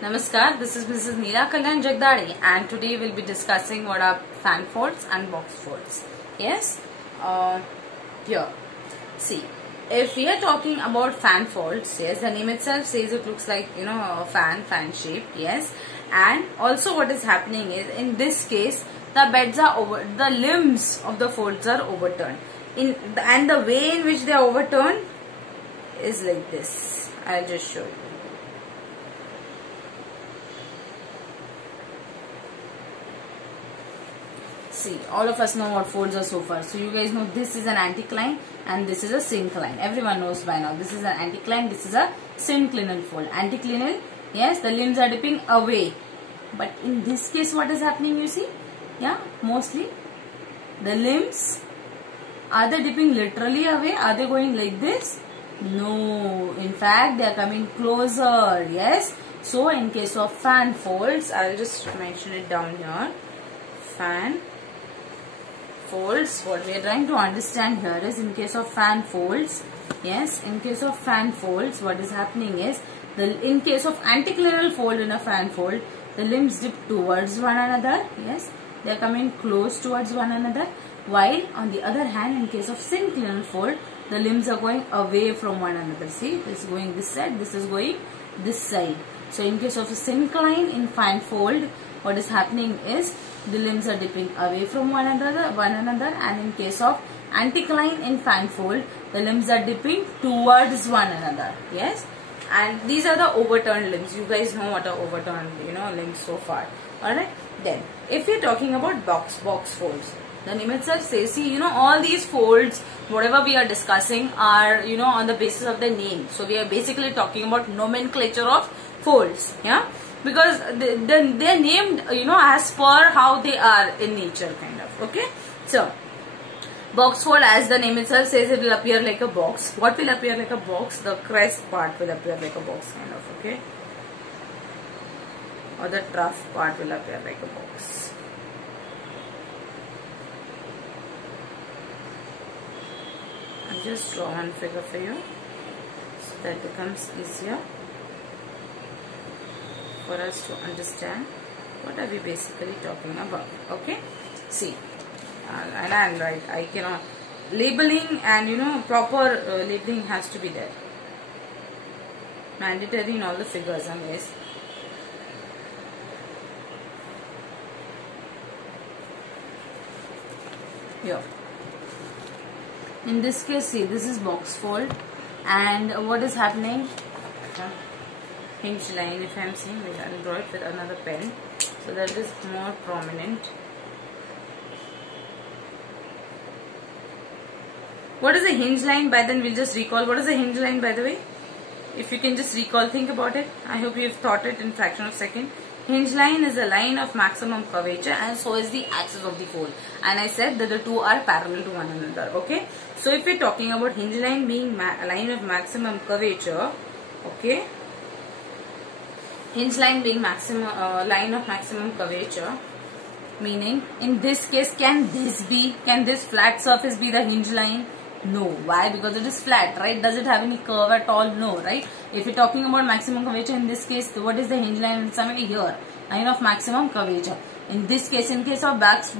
Namaskar, this is Mrs. Neera Kalyan Jagdari and today we'll be discussing what are fan folds and box folds. Yes, here, see, if we are talking about fan folds, yes, the name itself says it looks like, a fan shape, yes, and also what is happening is, in this case, the limbs of the folds are overturned, and the way in which they are overturned is like this. I'll just show you. See, all of us know what folds are so far. So you guys know this is an anticline and this is a syncline. Everyone knows by now. This is an anticline, this is a synclinal fold. Anticlinal, yes, the limbs are dipping away. But in this case, what is happening, you see? Yeah, mostly the limbs, are they dipping literally away? Are they going like this? No, in fact, they are coming closer, yes. So in case of fan folds, I'll just mention it down here. Fan folds, what we are trying to understand here is, in case of fan folds, yes, in case of fan folds, what is happening is, in case of anticlinal fold in a fan fold, the limbs dip towards one another, yes, they are coming close towards one another, while on the other hand, in case of synclinal fold, the limbs are going away from one another. See, this is going this side, this is going this side. So in case of a syncline in fan fold, what is happening is, the limbs are dipping away from one another, and in case of anticline in fan fold, the limbs are dipping towards one another, yes. And these are the overturned limbs. You guys know what are overturned, limbs so far. Alright. Then, if you're talking about box folds, the name itself says, see, all these folds, whatever we are discussing are, on the basis of the name. So we are basically talking about nomenclature of folds, yeah. Because they're named, as per how they are in nature, kind of. Okay. So, box fold, as the name itself says, it will appear like a box. What will appear like a box? The crest part will appear like a box, kind of. Okay. Or the trough part will appear like a box. I'll just draw one figure for you, so that becomes easier for us to understand what are we basically talking about. Okay, see, and I'm right, I cannot, labeling and proper labeling has to be there, mandatory in all the figures, anyways. Here, in this case, see, this is box fold, and what is happening? Hinge line, if I am seeing, I'll draw it with another pen so that it is more prominent. What is a hinge line? By then we'll just recall. What is a hinge line, by the way? If you can just recall, think about it. I hope you've thought it in fraction of a second. Hinge line is a line of maximum curvature, and so is the axis of the fold. And I said that the two are parallel to one another. Okay. So if we're talking about hinge line being a line of maximum curvature, okay. Hinge line being line of maximum curvature, meaning in this case, can this flat surface be the hinge line? No. Why? Because it is flat, right? Does it have any curve at all? No, right? If you're talking about maximum curvature, in this case, what is the hinge line? It's somewhere here, line of maximum curvature. In this case, in case of box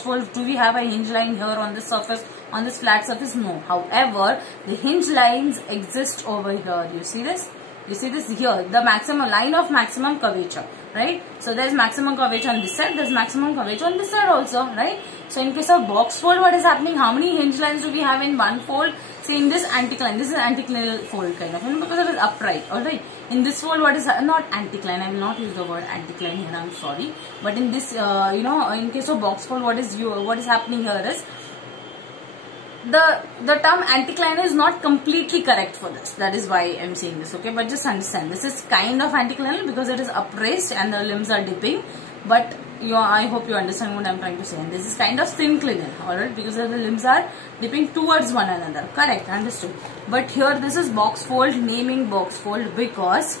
fold, do we have a hinge line here on this surface, on this flat surface? No. However, the hinge lines exist over here. You see this? You see this here, the maximum line of maximum curvature, right? So there is maximum curvature on this side, there is maximum curvature on this side also, right? So in case of box fold, what is happening? How many hinge lines do we have in one fold? See, in this anticline, this is anticlinal fold kind of, because it is upright, alright? In this fold, what is, not anticline, I will not use the word anticline here, I am sorry. But in this, in case of box fold, what is happening here is, the term anticline is not completely correct for this. That is why I am saying this, okay? But just understand, this is kind of anticlinal because it is upraised and the limbs are dipping. But I hope you understand what I am trying to say. And this is kind of synclinal, alright? Because the limbs are dipping towards one another. Correct, understood. But here this is box fold, naming box fold because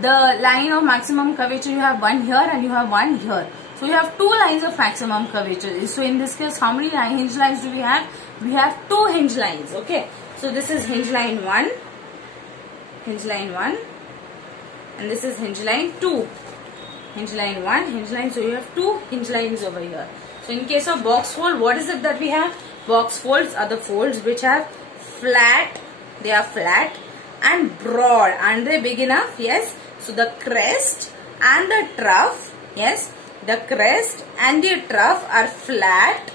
the line of maximum curvature, you have one here and you have one here. So you have two lines of maximum curvature. So in this case, how many hinge lines do we have? We have two hinge lines. Okay. So this is hinge line 1, and this is hinge line 2. Hinge line 1, hinge line, so you have 2 hinge lines over here. So in case of box fold, what is it that we have? Box folds are the folds which have flat, they are flat and broad. Aren't they big enough? Yes. So the crest and the trough, yes, the crest and the trough are flat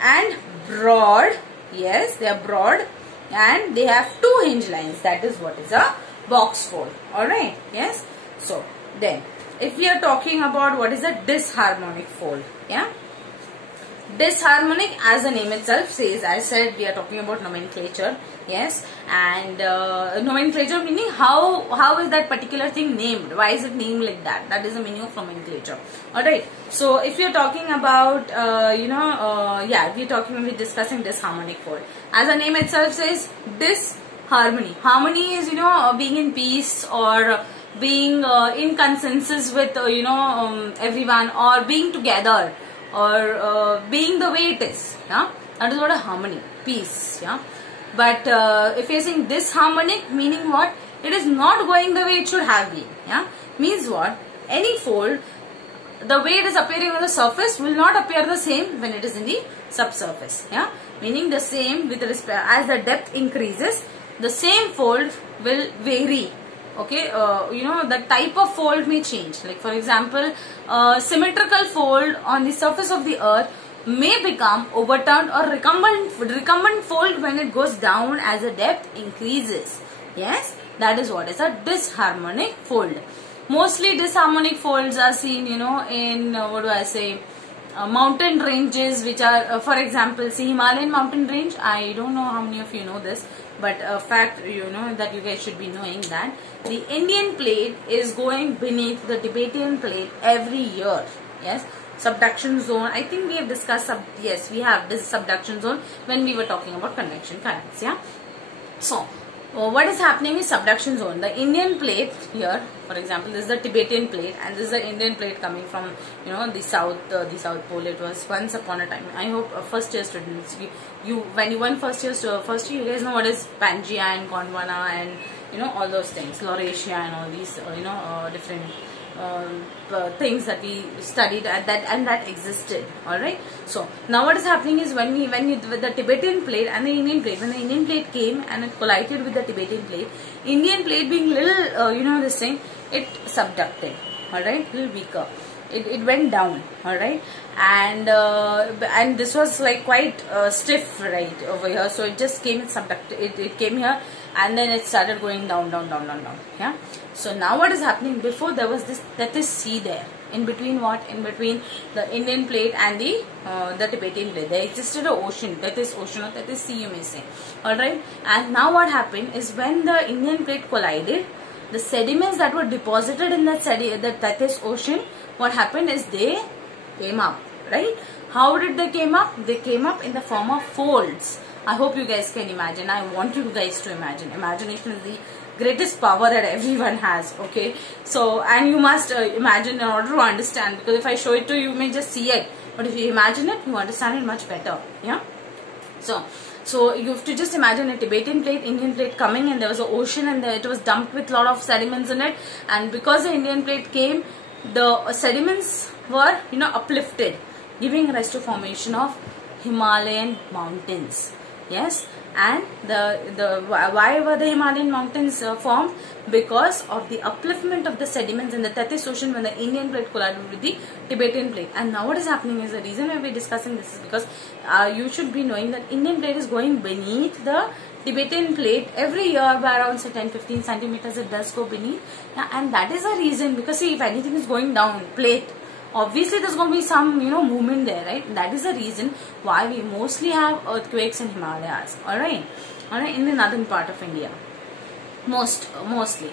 and broad. Yes, they are broad and they have 2 hinge lines. That is what is a box fold. Alright, yes. So then if we are talking about what is a disharmonic fold, yeah. Disharmonic, as the name itself says, I said we are talking about nomenclature, yes, and nomenclature meaning how is that particular thing named, why is it named like that, that is the meaning of nomenclature. Alright, so if we are talking about yeah, we're discussing disharmonic fold. As the name itself says, disharmony. Harmony is, being in peace or being in consensus with everyone, or being together, or being the way it is, yeah, that is what a harmony, peace, yeah. But if you're saying disharmonic, meaning what? It is not going the way it should have been, yeah. Means what? Any fold, the way it is appearing on the surface will not appear the same when it is in the subsurface, yeah. Meaning the same with respect, as the depth increases, the same fold will vary. Okay, the type of fold may change. Like for example, symmetrical fold on the surface of the earth may become overturned or recumbent fold when it goes down as the depth increases. Yes, that is what is a disharmonic fold. Mostly disharmonic folds are seen, in mountain ranges, which are, for example, see Himalayan mountain range. I don't know how many of you know this, but a fact, that you guys should be knowing that the Indian plate is going beneath the Tibetan plate every year. Yes, subduction zone. I think we have discussed yes, we have this subduction zone when we were talking about convection currents. Yeah. So what is happening is subduction zone. The Indian plate here, for example, this is the Tibetan plate, and this is the Indian plate coming from the south pole. It was once upon a time. I hope first year students, when you went first year, you guys know what is Pangaea and Gondwana and all those things, Laurasia and all these different things that we studied and that existed. All right. So now what is happening is when with the Tibetan plate and the Indian plate, when the Indian plate came and it collided with the Tibetan plate, Indian plate being little this thing, it subducted. All right, little weaker. It went down. All right, and this was like quite stiff right over here. So it just came subducted. It came here and then it started going down. Yeah. So now what is happening? Before there was this Tethys Sea there. In between what? In between the Indian plate and the Tibetan plate, there existed an ocean, Tethys Ocean or Tethys Sea, you may say. All right. And now what happened is when the Indian plate collided, the sediments that were deposited in the Tethys Ocean, what happened is they came up. Right? How did they came up? They came up in the form of folds. I hope you guys can imagine. I want you guys to imagine. Imagination is the greatest power that everyone has. Okay, so and you must imagine in order to understand, because if I show it to you, you may just see it, but if you imagine it, you understand it much better. Yeah. So you have to just imagine a Tibetan plate, Indian plate coming, and there was an ocean, and it was dumped with a lot of sediments in it, and because the Indian plate came, the sediments were uplifted, giving rise to formation of Himalayan mountains. Yes. And why were the Himalayan mountains formed? Because of the upliftment of the sediments in the Tethys Ocean when the Indian plate collided with the Tibetan plate. And now what is happening is, the reason why we are discussing this is because you should be knowing that Indian plate is going beneath the Tibetan plate every year by around say 10-15 centimeters. It does go beneath, and that is a reason, because see, if anything is going down plate, obviously there's going to be some movement there, right? That is the reason why we mostly have earthquakes in Himalayas. All right, in the northern part of India, mostly.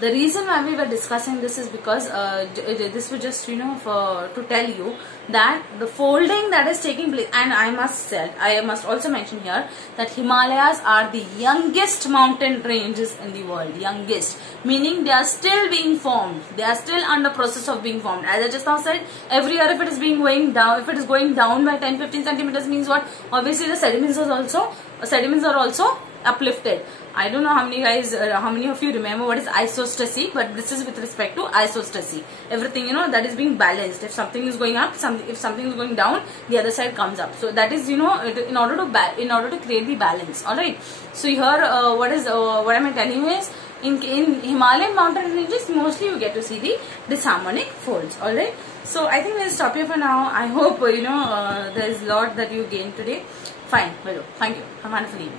The reason why we were discussing this is because this was just to tell you that the folding that is taking place, and I must also mention here that Himalayas are the youngest mountain ranges in the world. Youngest, meaning they are still being formed. They are still under process of being formed. As I just now said, every year if it is going down by 10-15 centimeters, means what? Obviously the sediments are also uplifted. I don't know how many of you remember what is isostasy, but this is with respect to isostasy. Everything, that is being balanced. If something is going up, if something is going down, the other side comes up. So that is, in order to create the balance. All right. So here, what am I telling you is, in Himalayan mountain ranges, mostly you get to see the disharmonic folds. All right. So I think we'll stop here for now. I hope there is a lot that you gained today. Fine. Well, thank you. Have a wonderful evening.